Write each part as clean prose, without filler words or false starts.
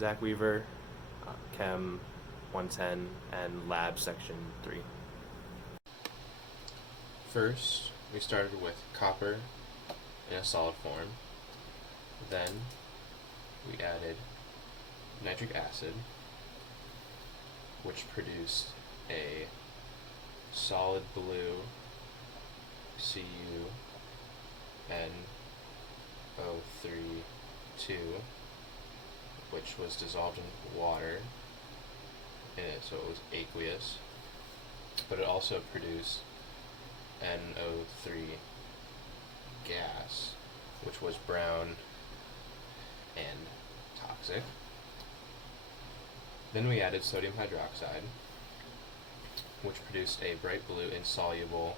Zach Weaver, Chem 110, and Lab Section 3. First, we started with copper in a solid form. Then, we added nitric acid, which produced a solid blue CuNO3, which was dissolved in water, so it was aqueous, but it also produced NO3 gas, which was brown and toxic. Then we added sodium hydroxide, which produced a bright blue insoluble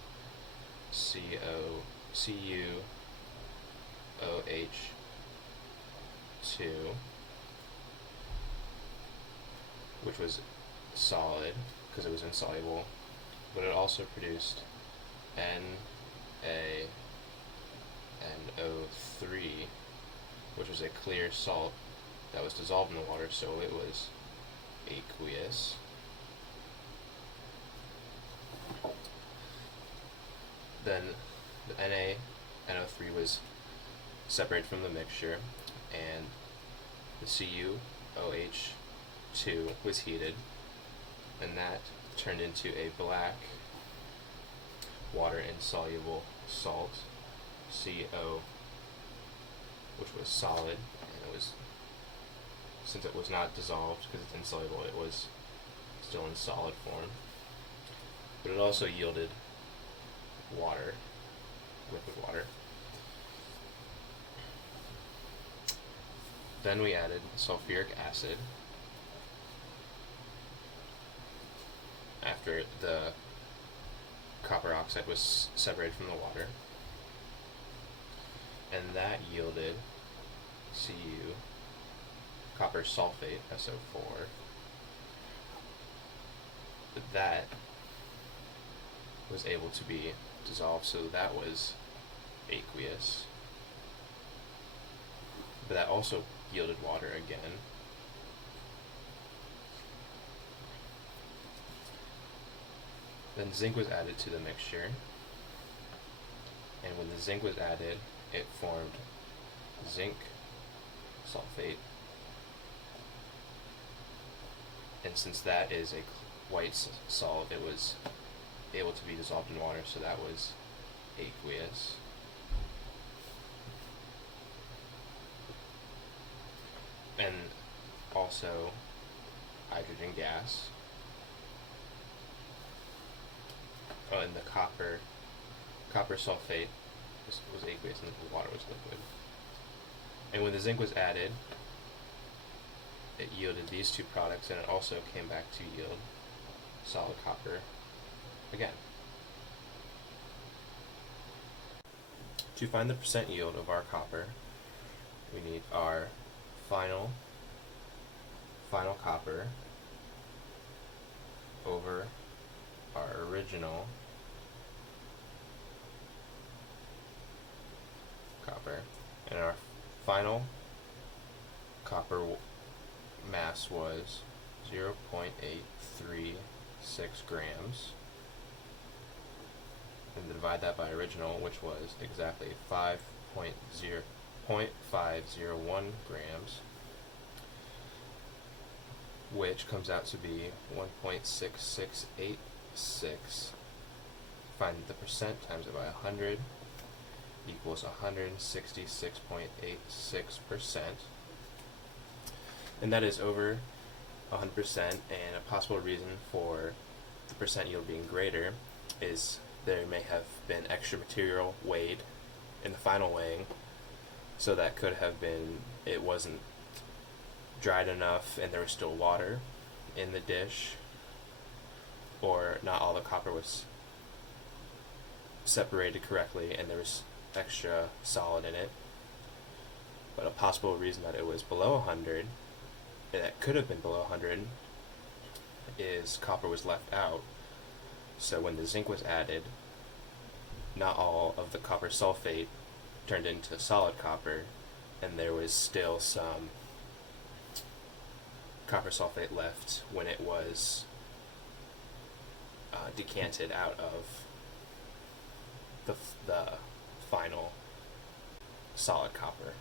CuOH2, which was solid because it was insoluble, but it also produced NaNO3, which was a clear salt that was dissolved in the water, so it was aqueous. Then the NaNO3 was separated from the mixture, and the CuOH2 was heated, and that turned into a black water insoluble salt, CO, which was solid, and it was, since it was not dissolved because it's insoluble, it was still in solid form. But it also yielded water, liquid water. Then we added sulfuric acid after the copper oxide was separated from the water, and that yielded Cu, copper sulfate, SO4. But that was able to be dissolved, so that was aqueous. But that also yielded water again. Then zinc was added to the mixture, and when the zinc was added, it formed zinc sulfate. And since that is a white solid, it was able to be dissolved in water, so that was aqueous. And also hydrogen gas. Oh, and the copper sulfate was aqueous and the water was liquid. And when the zinc was added, it yielded these two products, and it also came back to yield solid copper again. To find the percent yield of our copper, we need our final copper over our original copper, and our final copper mass was 0.836 grams, and divide that by original, which was exactly 0.501 grams, which comes out to be 1.6686. Find the percent, times it by 100, equals 166.86%. And that is over 100%, and a possible reason for the percent yield being greater is there may have been extra material weighed in the final weighing, so that could have been it wasn't dried enough and there was still water in the dish, or not all the copper was separated correctly and there was extra solid in it. But a possible reason that it was below 100, that could have been below 100, is copper was left out. So when the zinc was added, not all of the copper sulfate turned into solid copper, and there was still some copper sulfate left when it was decanted out of the final solid copper.